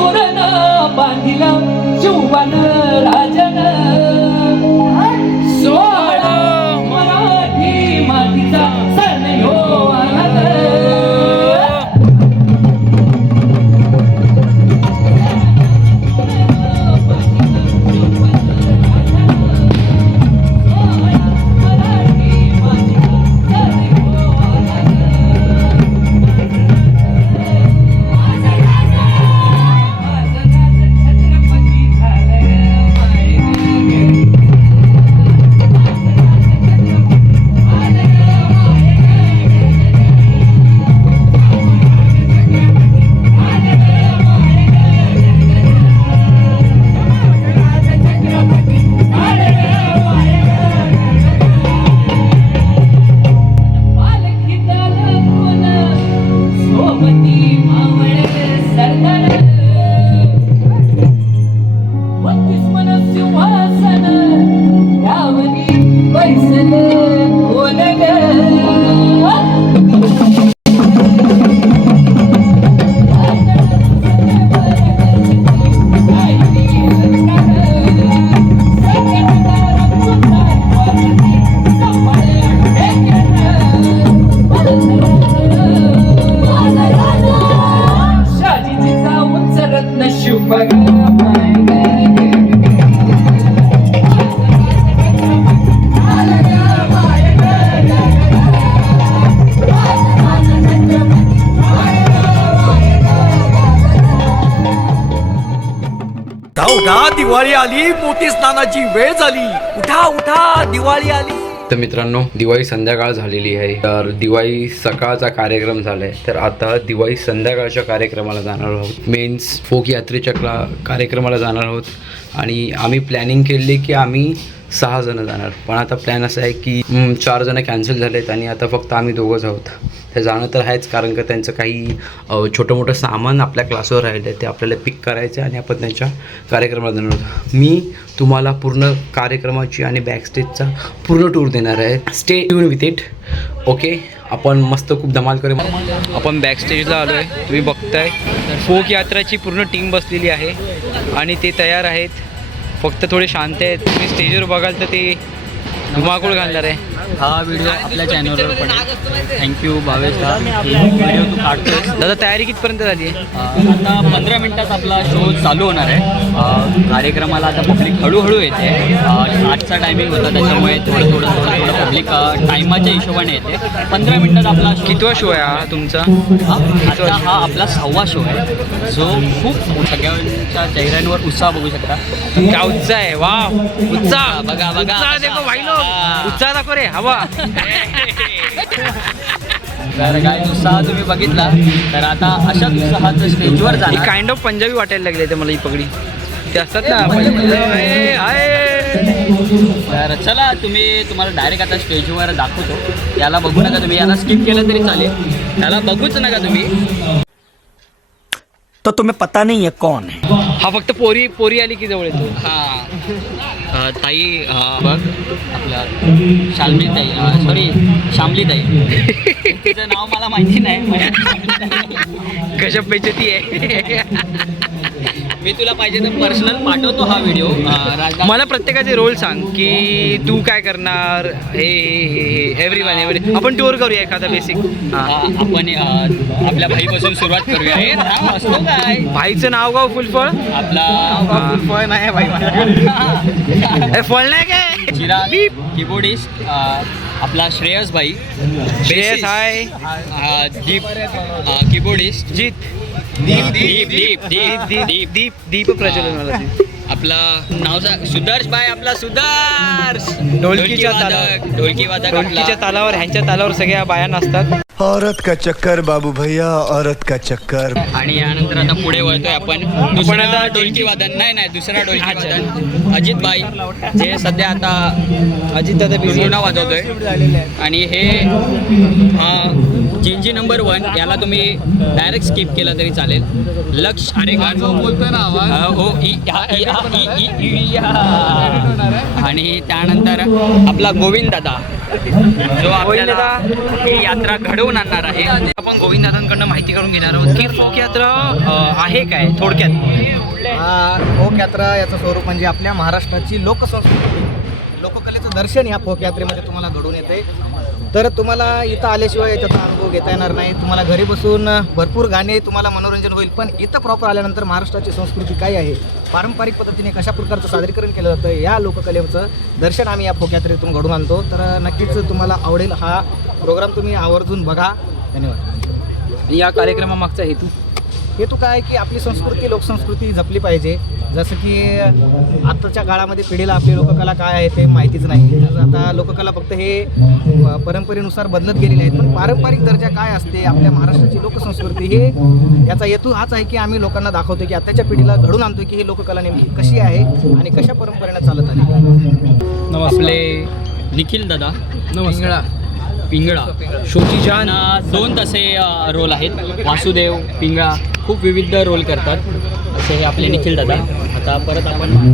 तोरण बांधिला शिवबान राजन सोहळा मराठी मातीचा सण हो आनंद उठा दिवाळी आली, मोठी स्नानाची वेळ झाली. उठा उठा दिवाळी आली. तर मित्रांनो, दिवाळी संध्याकाळ झालेली आहे. तर दिवाळी सकाळचा कार्यक्रम झालाय, तर आता दिवाळी संध्याकाळच्या कार्यक्रमाला जाणार आहोत. मेन्स फोक यात्रेच्या कार्यक्रमाला जाणार आहोत. आणि आम्ही प्लॅनिंग केली की आम्ही 6 जण जाणार, पण आता प्लॅन असा आहे की 4 जण कॅन्सल झालेत आणि आता फक्त आम्ही दोघंच आहोत. ते जाणं तर आहेच, कारण का त्यांचं काही छोटं मोठं सामान आपल्या क्लासवर राहिलं आहे, ते आपल्याला पिक करायचं आणि आपण त्यांच्या कार्यक्रमाला जाणार आहोत. मी तुम्हाला पूर्ण कार्यक्रमाची आणि बॅकस्टेजचा पूर्ण टूर देणार आहे. Stay tune with it. Okay, आपण मस्त खूप धमाल करू. आपण बॅकस्टेजला आलो आहे. तुम्ही बघताय फोक यात्राची पूर्ण टीम बसलेली आहे आणि ते तयार आहेत. फक्त थोडे शांत आहेत. तुम्ही स्टेजवर बघाल तर ते धुमाकूळ घालणार आहे. हा व्हिडिओ आपल्या चॅनलवर पडेल. थँक्यू भावेशला, व्हिडिओ तू काढतोस. दादा, तयारी कितपर्यंत झाली आहे? आता 15 मिनटात आपला शो चालू होणार आहे. कार्यक्रमाला आता पब्लिक हळूहळू येते. 8चा टायमिंग होता, त्याच्यामुळे थोडं थोडं पब्लिक टायमाच्या हिशोबाने येते. 15 मिनटात आपला कितवा शो आहे हा तुमचा? आता हा आपला 6वा शो आहे, जो खूप सगळ्यांच्या चेहऱ्यांवर उत्साह बघू शकता. क्या उत्साह आहे! वा, उत्साह बघा बघा, उत्साह देखो भाई लोग, उत्साह दाखव रे, हवा. तर काय उत्साह तुम्ही बघितला, तर आता अशा उत्साहाचं स्टेजवर ही जाणार. काइंड ऑफ पंजाबी वाटायला लागले ते मला. ही पगडी ते असतात ना. तर चला, तुम्हाला डायरेक्ट आता स्टेजवर दाखवतो. याला बघू नका तुम्ही, याला स्किप केलं तरी चालेल, त्याला बघूच नका तुम्ही. तो तुम्हें पता नहीं है कौन है. हा फक्त पोरी आली की जवळ येतो. ताई बघ, आपला शालमी ताई, सॉरी शामली ताई. तिचं नाव मला माहिती नाही. कशा पैसे ती आहे. मी तुला पाहिजे तर पर्सनल पाठवतो हा व्हिडिओ. मला प्रत्येकाचे रोल सांग की तू काय करणार. हे एव्हरीवन आपण टूर करूया एखादा बेसिक. आपण आपल्या भाईपासून सुरुवात करूया. असतो काय भाईचं नाव गाव फुलफळ. आपला फुलफळ नाही भाई, फळ नाही काय. चिराग कीबोर्डिस्ट, आपला श्रेयस भाई. श्रेयस हाय. दीप कीबोर्डिस्ट. जीत दीप प्रज्वलन मला. आपला नाव सुदर्श भाई. आपला सुदर्श ढोलकीच्या तालावर. ढोलकी वादक. ढोलकीच्या तालावर, ह्यांच्या तालावर सगळ्या बाया नसतात. औरत का चक्कर बाबू भैया, औरत का चक्कर. आणि यानंतर आता पुढे वळतोय आपण. दुसरा ढोलकी वादन नाही, दुसरा ढोलकी वादन अजित भाई, जे सध्या आता अजित दादा बिझोना वाजवतोय. आणि हे चिंजी नंबर 1, याला तुम्ही डायरेक्ट स्किप केलं तरी चालेल. लक्ष आरेकर बोलतोय ना आवाज. आणि त्यानंतर आपला गोविंद दादा. जो आपल्याला ही यात्रा घडवून आणणार आहे. आपण गोविंददादांकडनं माहिती काढून घेणार आहोत की फोक यात्रा आहे काय थोडक्यात. फोक यात्रा याचं स्वरूप म्हणजे आपल्या महाराष्ट्राची लोकसंस्कृती, लोककलेचं दर्शन ह्या फोक यात्रेमध्ये तुम्हाला घडून येते. तर तुम्हाला इथं आल्याशिवाय याचा अनुभव घेता येणार नाही. तुम्हाला घरी बसून भरपूर गाणे तुम्हाला मनोरंजन होईल, पण इथं प्रॉपर आल्यानंतर महाराष्ट्राची संस्कृती काय आहे, पारंपरिक पद्धतीने कशा प्रकारचं सादरीकरण केलं जातं, या लोककलेचं दर्शन आम्ही या फोक यात्रेतून घडून आणतो. तर नक्कीच तुम्हाला आवडेल हा प्रोग्राम, तुम्ही आवर्जून बघा. धन्यवाद. या कार्यक्रमामागचा हेतू काय की आपली संस्कृती, लोकसंस्कृती जपली पाहिजे. जसं की आताच्या काळामध्ये पिढीला आपली लोककला काय आहे ते माहितीच नाही. आता लोककला फक्त हे परंपरेनुसार बदलत गेलेली आहेत, पण पारंपरिक दर्जा काय असते, आपल्या महाराष्ट्राची लोकसंस्कृती, हे याचा हेतू हाच आहे की आम्ही लोकांना दाखवतो की आताच्या पिढीला घडून आणतो की ही लोककला नेमकी कशी आहे आणि कशा परंपरेनं चालत आली. आपले निखिल दादा पिंगळा शोची जान 2 तसे रोल आहेत. वासुदेव, पिंगळा खूप विविध रोल करतात असे हे आपले निखिल दादा. आता परत आपण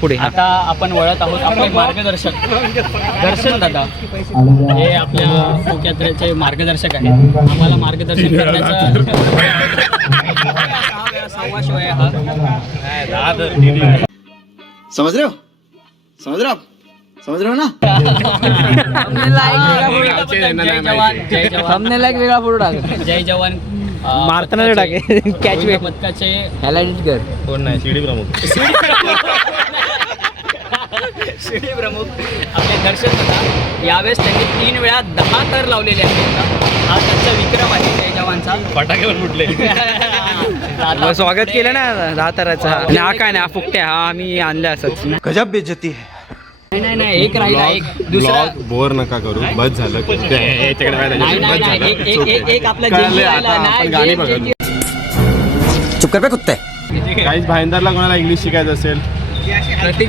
पुढे आता आपण वळत आहोत आपले मार्गदर्शक दर्शन दादा. हे आपल्या फोक यात्रेचे मार्गदर्शक आहेत. आम्हाला मार्गदर्शन करण्याचा 6वा शो आहे हा. समझ रहे हो ना. जय जवान वेगळा फोटो टाक. जय जवान मारताना टाके कॅच बॅक पथकाचे ह्याला एडिट कर. कोण नाही शिडी प्रमुख. शिडी प्रमुख आपले दर्शन दादा. यावेळेस त्यांनी 3 वेळा 10 तर लावलेले आहेत. हा त्यांचा विक्रम आहे जय जवानचा. फटाके पण फुटले. स्वागत केलं ना 10 तराचा. आणि हा काय नाही, हा फुकट्या, हा आम्ही आणला असंच. गजब बेइज्जती है. नाही एक राहिला, एक दुसरा. बोर नका करू, बस झालं. नाही एक आपला जेजी राहिला. नाही चुप कर बे कुत्ते. काहीच भाईंदरला कोणाला इंग्लिश शिकायचं असेल, प्रतीक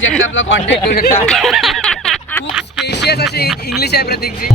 जगतापला कॉन्टॅक्ट करू शकता. खूप स्पेशियस अशी इंग्लिश आहे प्रतीकची.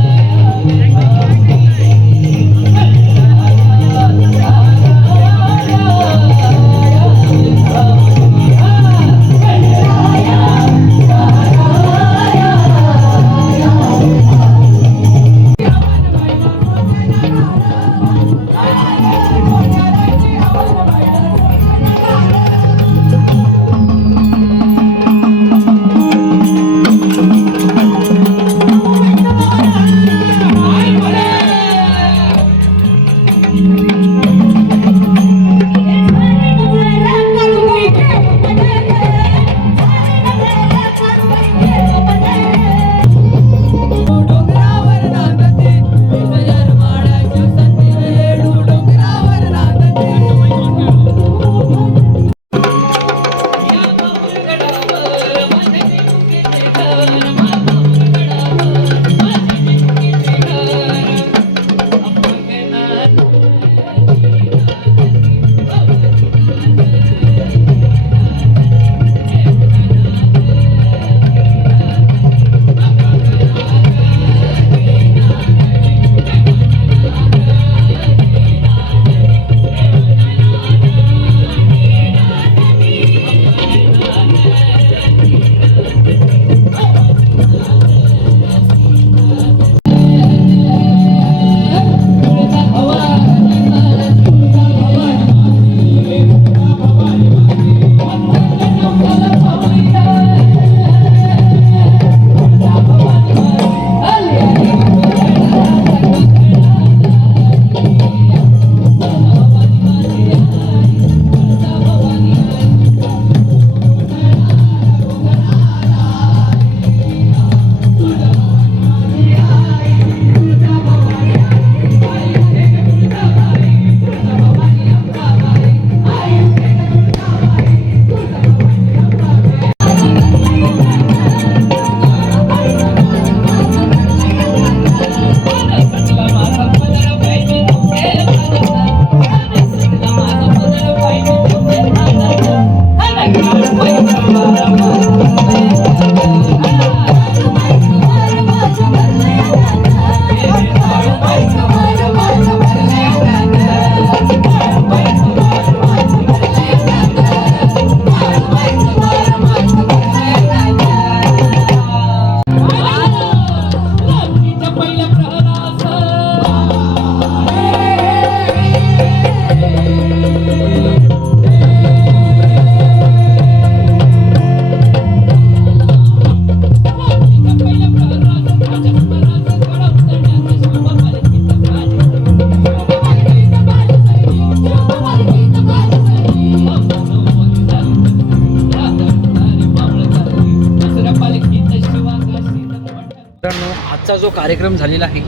आजचा जो कार्यक्रम झालेला आहे,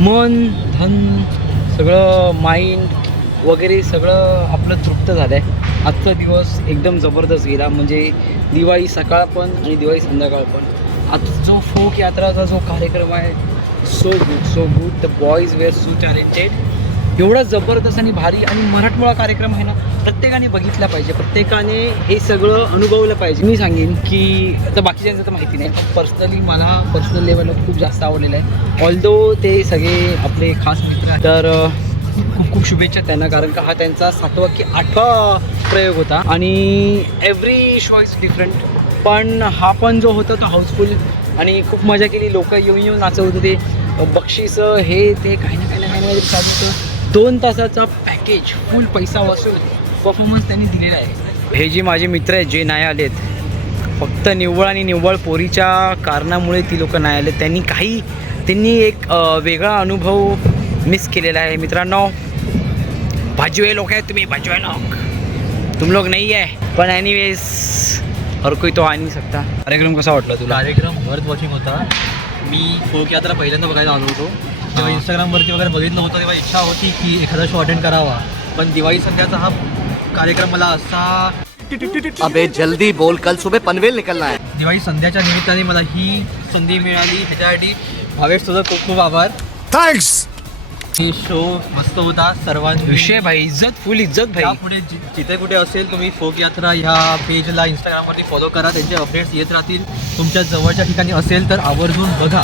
मन धन सगळं माइंड वगैरे सगळं आपलं तृप्त झालं आहे. आजचा दिवस एकदम जबरदस्त गेला. म्हणजे दिवाळी सकाळ पण आणि दिवाळी संध्याकाळ पण. आता जो फोक यात्राचा जो कार्यक्रम आहे, so good. The boys were so talented. एवढा जबरदस्त आणि भारी आणि मराठमोळा कार्यक्रम आहे ना, प्रत्येकाने बघितला पाहिजे, प्रत्येकाने हे सगळं अनुभवलं पाहिजे. मी सांगेन की आता बाकीच्यांचं तर माहिती नाही, पर्सनली मला पर्सनल लेवलला खूप जास्त आवडलेलं आहे. ऑल्दो ते सगळे आपले खास मित्र आहेत, तर खूप खूप शुभेच्छा त्यांना, कारण का हा त्यांचा 7वा की 8वा प्रयोग होता आणि एव्हरी शो इज डिफरंट. पण हा पण जो होता तो हाऊसफुल आणि खूप मजा केली. लोक येऊन नाचवत होते, बक्षीसं हे ते काही ना काही चालू होतं. 2 तासाचा पॅकेज फुल पैसा वसूल परफॉर्मन्स त्यांनी दिलेला आहे. हे जे माझे मित्र आहेत जे नाही आलेत, फक्त निव्वळ आणि निव्वळ पोरीच्या कारणामुळे ती लोक नाही आले. त्यांनी एक वेगळा अनुभव मिस केलेला आहे. मित्रांनो, भाजवे लोक आहेत तुम्ही, भाजवे लोक, तुम लोग नाही आहे. पण एनिवेज हर कोई तो आ नहीं सकता. कार्यक्रम कसा वाटला तुला? कार्यक्रम वर्थ वॉचिंग होता. मी फोक यात्रा पहिल्यांदा बघायला आलो होतो. तेव्हा इंस्टाग्रामवरती वगैरे बघितलं होतं, तेव्हा इच्छा होती की एखादा शो अटेंड करावा. पण दिवाळी संध्याचा हा कार्यक्रम मला असा अबे जल्दी बोल, कल सुबह पनवेल निकलना है. दिवाळी संध्याच्या निमित्ताने मला ही संधी मिळाली. ह्याच्यासाठी भावेश तुझं खूप खूप आभार. थँक्स. ही शो मस्त होता. सर्वांनी विषय भाई, इज्जत, फुल इज्जत भाई. यापुढे जिथे कुठे असेल तुम्ही फोक यात्रा ह्या पेजला इंस्टाग्रामवरती फॉलो करा. त्यांचे अपडेट्स येत राहतील. तुमच्या जवळच्या ठिकाणी असेल तर आवर्जून बघा.